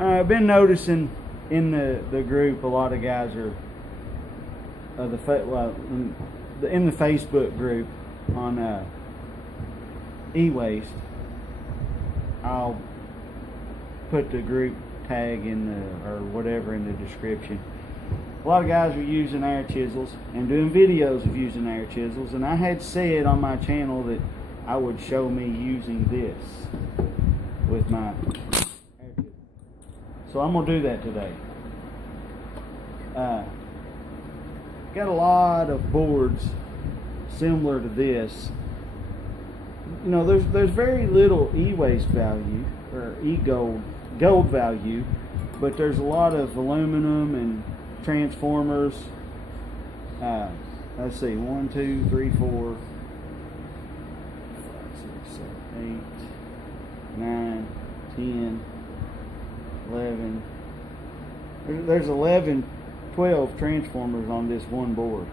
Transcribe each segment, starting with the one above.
I've been noticing in the group a lot of guys are in the Facebook group on e-waste. I'll put the group tag in or whatever in the description. A lot of guys are using air chisels and doing videos of using air chisels, and I had said on my channel that I would show me using this with my air chisel. So I'm going to do that today. Got a lot of boards similar to this. You know, there's very little e-waste value or gold value, but there's a lot of aluminum and transformers. Let's see, 1, 2, 3, 4, 5, 6, 7, 8, 9, 10, 11. There's 11, 12 transformers on this one board.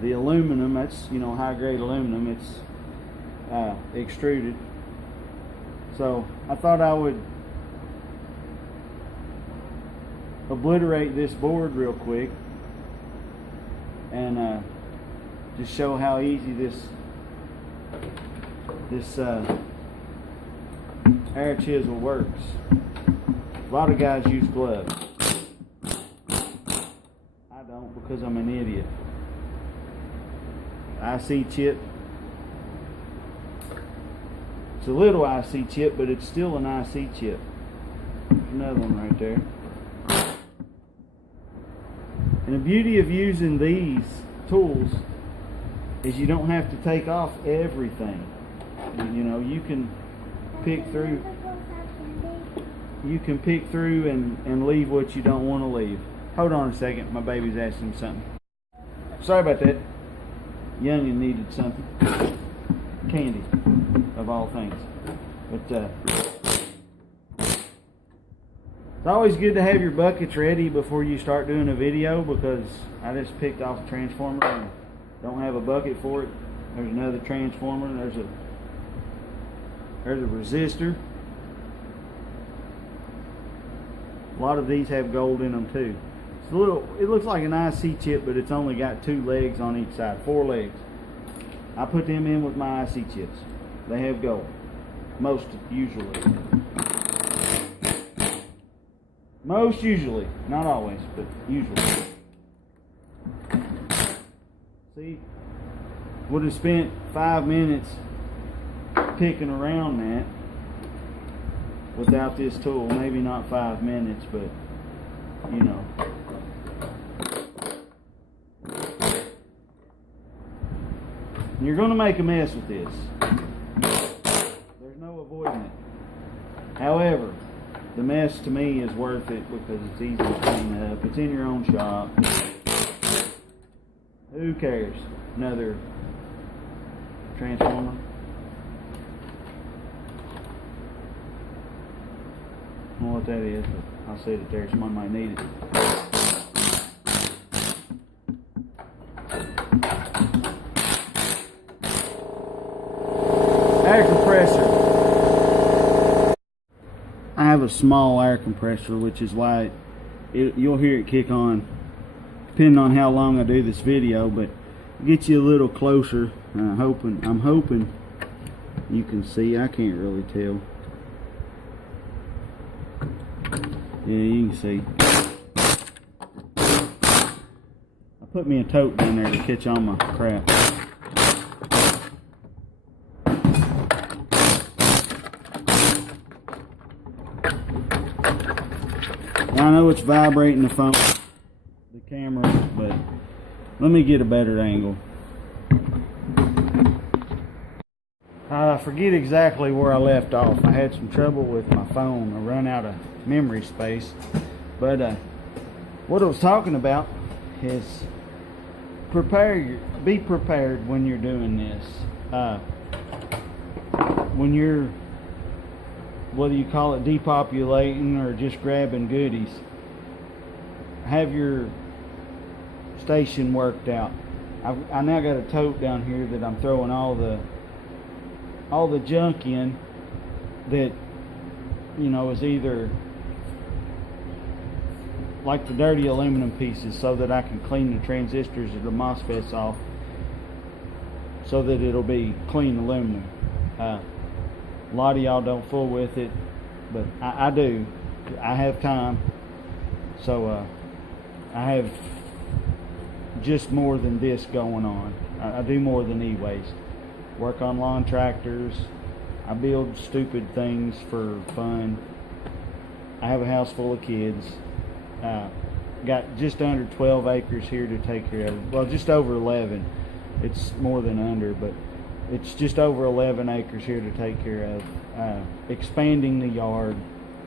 The aluminum, that's, you know, high grade aluminum, it's extruded. So I thought I would obliterate this board real quick and just show how easy this air chisel works. A lot of guys use gloves. I don't, because I'm an idiot. IC chip. It's a little IC chip, but it's still an IC chip. There's another one right there. And the beauty of using these tools is you don't have to take off everything. You know, you can pick through. You can pick through and leave what you don't want to leave. Hold on a second, my baby's asking something. Sorry about that. Youngin needed something. Candy, of all things. But it's always good to have your buckets ready before you start doing a video, because I just picked off a transformer and don't have a bucket for it. There's another transformer. There's a resistor. A lot of these have gold in them too. It's it looks like an IC chip, but it's only got 2 legs on each side, 4 legs. I put them in with my IC chips. They have gold. Most usually. Most usually. Not always, but usually. See? Would have spent 5 minutes picking around that without this tool. Maybe not 5 minutes, but you know. You're going to make a mess with this. There's no avoiding it. However, the mess to me is worth it because it's easy to clean up. It's in your own shop. Who cares? Another transformer. I don't know what that is, but I'll set it there. Someone might need it. Air compressor. I have a small air compressor, which is why you'll hear it kick on depending on how long I do this video, but get you a little closer. I'm hoping you can see. I can't really tell. Yeah, you can see. I put me a tote down there to catch all my crap. I know it's vibrating the phone, the camera, but let me get a better angle. I forget exactly where I left off. I had some trouble with my phone. I run out of memory space. But what I was talking about is be prepared when you're doing this. When you're, whether you call it depopulating or just grabbing goodies, have your station worked out. I now got a tote down here that I'm throwing all the junk in that, you know, is either like the dirty aluminum pieces, so that I can clean the transistors or the MOSFETs off, so that it'll be clean aluminum. A lot of y'all don't fool with it, but I do. I have time, so I have just more than this going on. I do more than e-waste. Work on lawn tractors. I build stupid things for fun. I have a house full of kids. Got just under 12 acres here to take care of. Well, just over 11. It's more than under, but it's just over 11 acres here to take care of. Expanding the yard,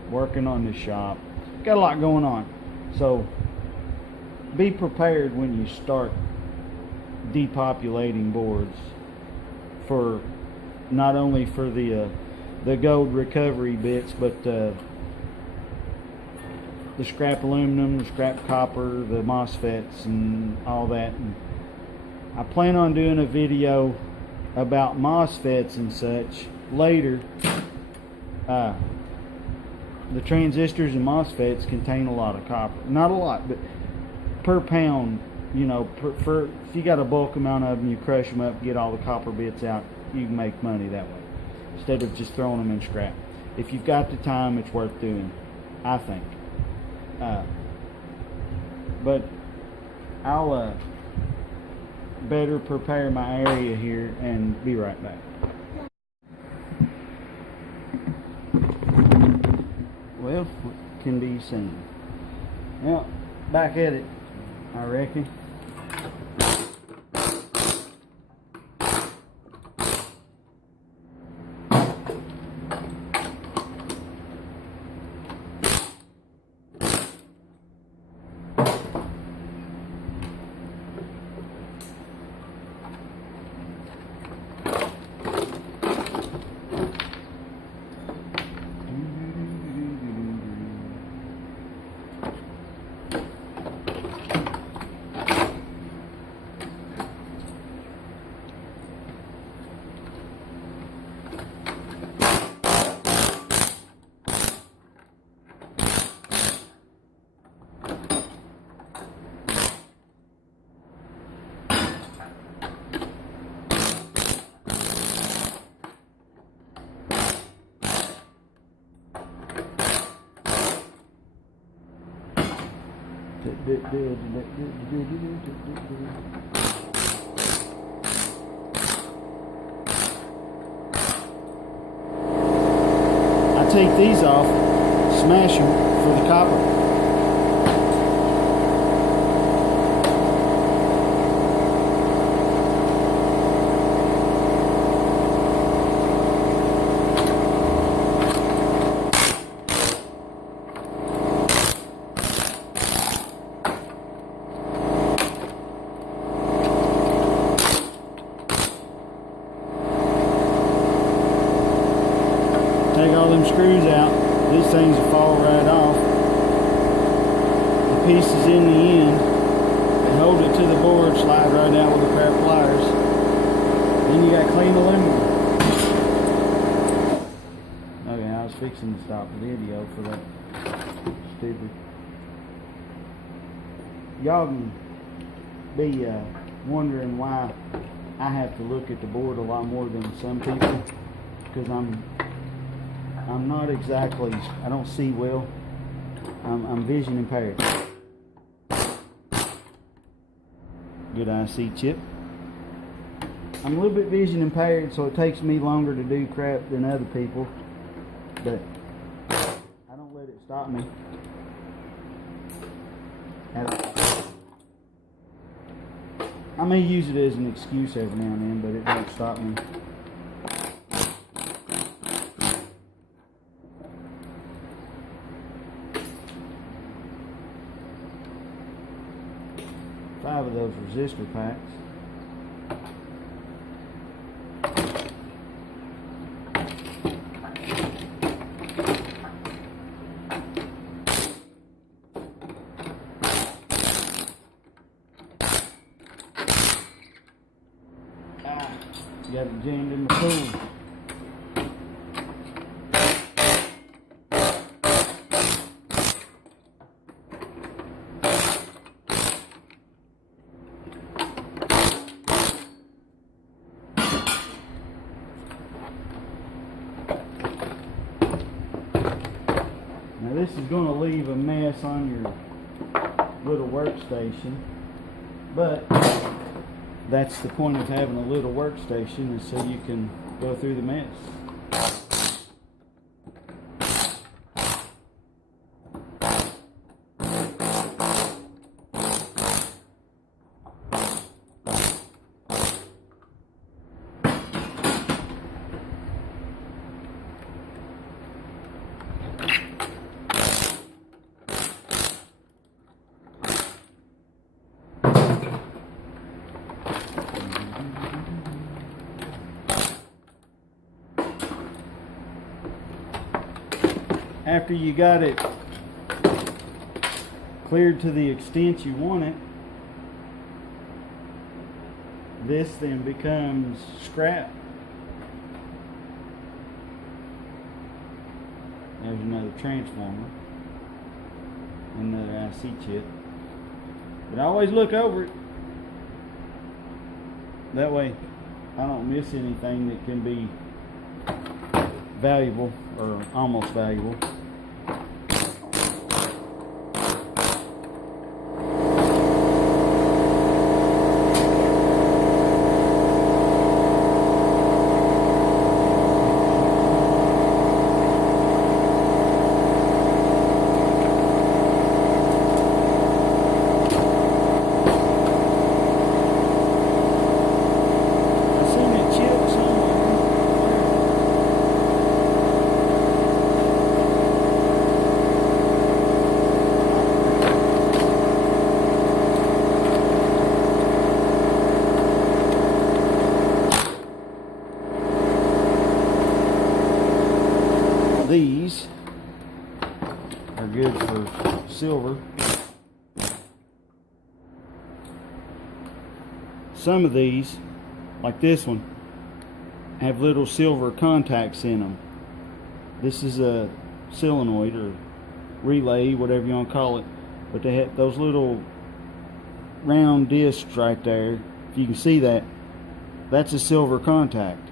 working on the shop. Got a lot going on. So be prepared when you start depopulating boards, for not only for the gold recovery bits, but the scrap aluminum, the scrap copper, the MOSFETs, and all that. And I plan on doing a video about MOSFETs and such later. The transistors and MOSFETs contain a lot of copper. Not a lot, but per pound, you know, if you got a bulk amount of them, you crush them up, get all the copper bits out, you can make money that way, instead of just throwing them in scrap. If you've got the time, it's worth doing, I think. But I'll better prepare my area here and be right back. Well, what can be seen? Well, back at it, I reckon. I take these off, smash them for the copper. Take all them screws out. These things will fall right off. The pieces in the end, and hold it to the board, slide right out with a pair of pliers. Then you got clean aluminum. Okay, I was fixing to stop the video for that stupid. Y'all can be wondering why I have to look at the board a lot more than some people, because I'm not exactly, I don't see well. I'm vision impaired. Good IC chip. I'm a little bit vision impaired, so it takes me longer to do crap than other people, but I don't let it stop me. I may use it as an excuse every now and then, but it don't stop me. Five of those resistor packs. Got it jammed in the pool. Now this is going to leave a mess on your little workstation, but that's the point of having a little workstation, is so you can go through the mess. After you got it cleared to the extent you want it, this then becomes scrap. There's another transformer, another IC chip. But always look over it. That way I don't miss anything that can be valuable or almost valuable. These are good for silver. Some of these, like this one, have little silver contacts in them. This is a solenoid or relay, whatever you want to call it, but they have those little round discs right there. If you can see that, that's a silver contact.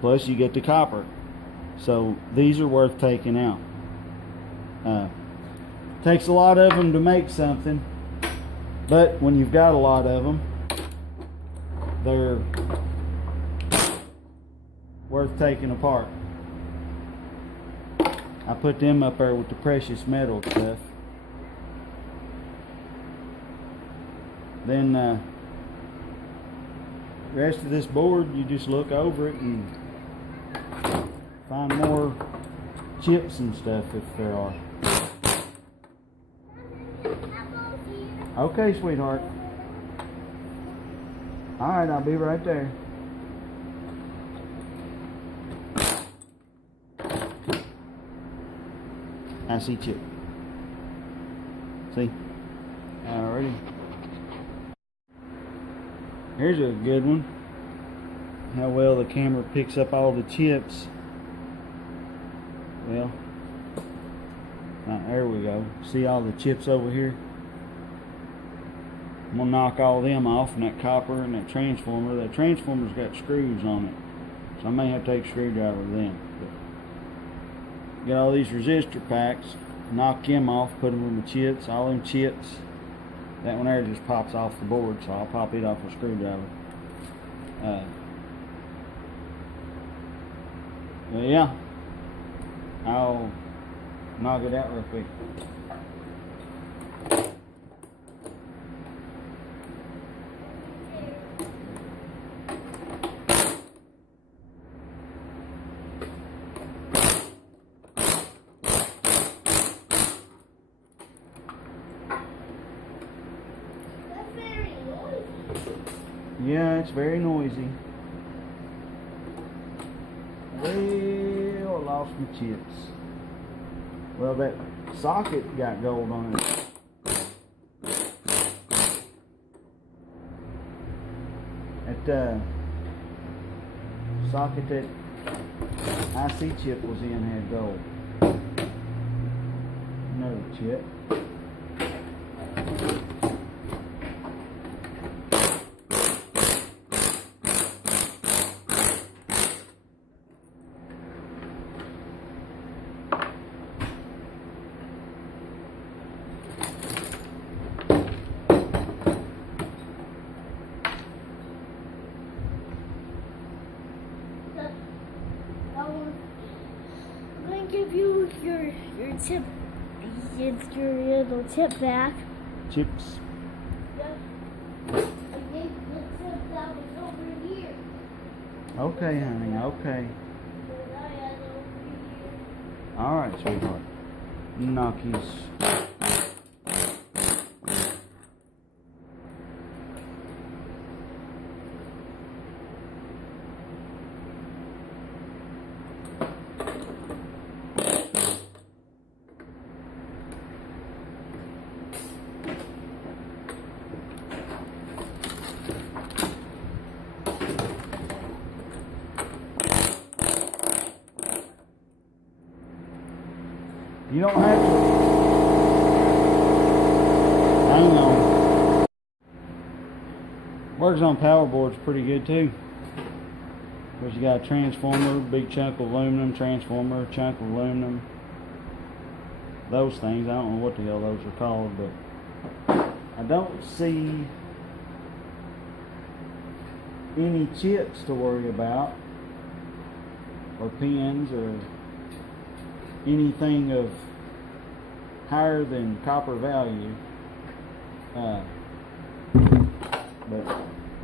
Plus you get the copper. So these are worth taking out. Takes a lot of them to make something, but when you've got a lot of them, they're worth taking apart. I put them up there with the precious metal stuff. Then the rest of this board, you just look over it and find more chips and stuff if there are. Okay, sweetheart. Alright, I'll be right there. I see chip. See? Alrighty. Here's a good one. How well the camera picks up all the chips. Well, there we go. See all the chips over here? I'm gonna knock all them off, and that copper and that transformer. That transformer's got screws on it, so I may have to take a screwdriver with them. But got all these resistor packs. Knock them off, put them in the chips. All them chips. That one there just pops off the board, so I'll pop it off with a screwdriver. But yeah. I'll knock it out real quick. That's very noisy. Yeah, it's very noisy. Well, I lost my chips. Well, that socket got gold on it. That socket that IC chip was in had gold. Another chip. tip, it's your little tip back. Chips. Yep. I think the tip that was over here. Okay, honey. Okay. But I had it over here. All right, sweetheart. Knockies. You don't have to. Hang on. Works on power boards pretty good too. Because you got a transformer, big chunk of aluminum, transformer, chunk of aluminum. Those things, I don't know what the hell those are called, but I don't see any chips to worry about, or pins, or anything of higher than copper value. But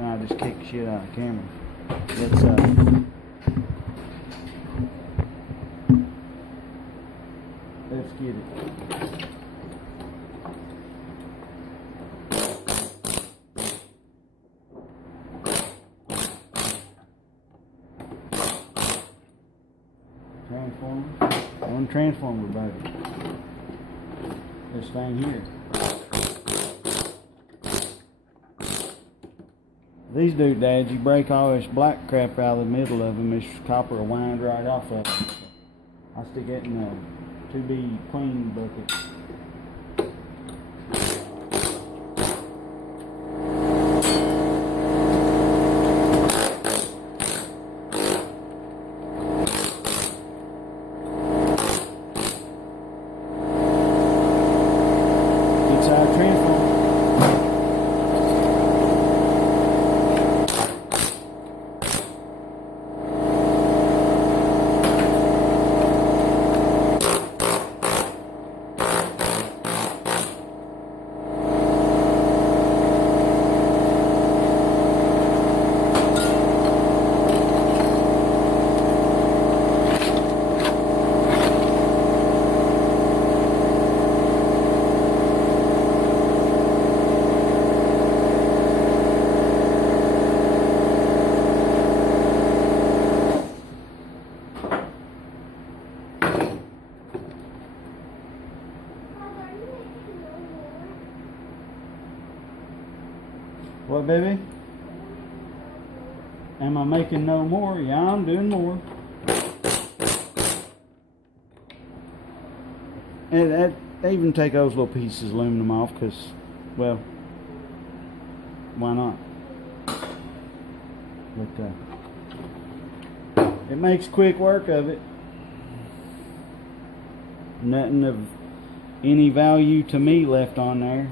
I just kicked shit out of the camera. Let's get it. Transformer. One transformer, baby. This thing here. These doodads, you break all this black crap out of the middle of them, this copper will wind right off of them. I stick it in a to-be clean bucket. What, baby? Am I making no more? Yeah, I'm doing more. And I even take those little pieces, aluminum off, because, well, why not? But it makes quick work of it. Nothing of any value to me left on there.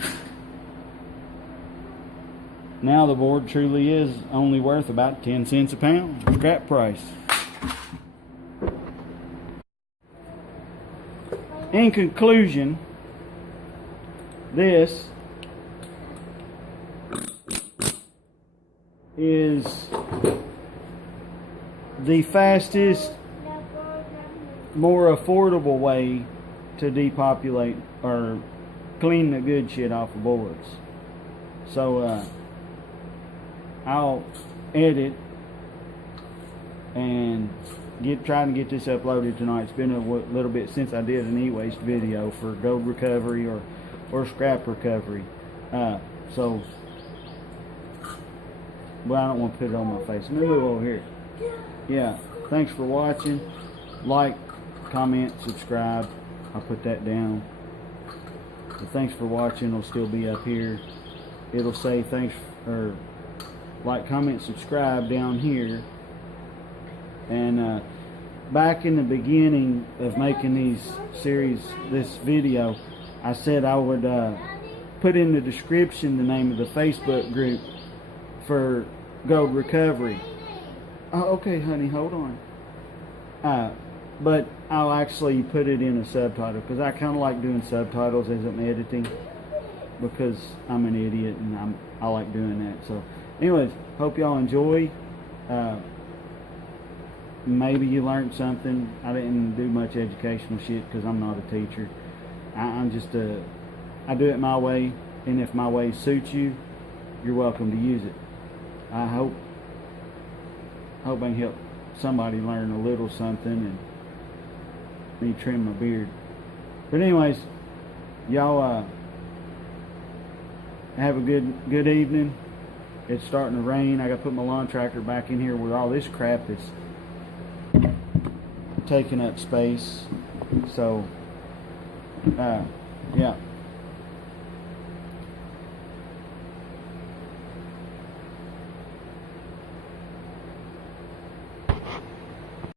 Now the board truly is only worth about 10 cents a pound, scrap price. In conclusion, this is the fastest, more affordable way to depopulate or clean the good shit off of boards. So I'll edit and try to get this uploaded tonight. It's been a little bit since I did an e-waste video for gold recovery or scrap recovery. So, well, I don't want to put it on my face. Let me move over here. Yeah, thanks for watching. Like, comment, subscribe. I'll put that down. But thanks for watching. It'll still be up here. It'll say thanks, or like, comment, subscribe down here. And back in the beginning of making this video, I said I would put in the description the name of the Facebook group for gold recovery. Oh, okay, honey, hold on. but I'll actually put it in a subtitle because I kind of like doing subtitles as I'm editing because I'm an idiot and I like doing that. So, anyways, hope y'all enjoy. Maybe you learned something. I didn't do much educational shit because I'm not a teacher. I'm just I do it my way, and if my way suits you, you're welcome to use it. I hope I can help somebody learn a little something and me trim my beard. But anyways, y'all have a good evening. It's starting to rain. I got to put my lawn tractor back in here where all this crap is taking up space. So yeah.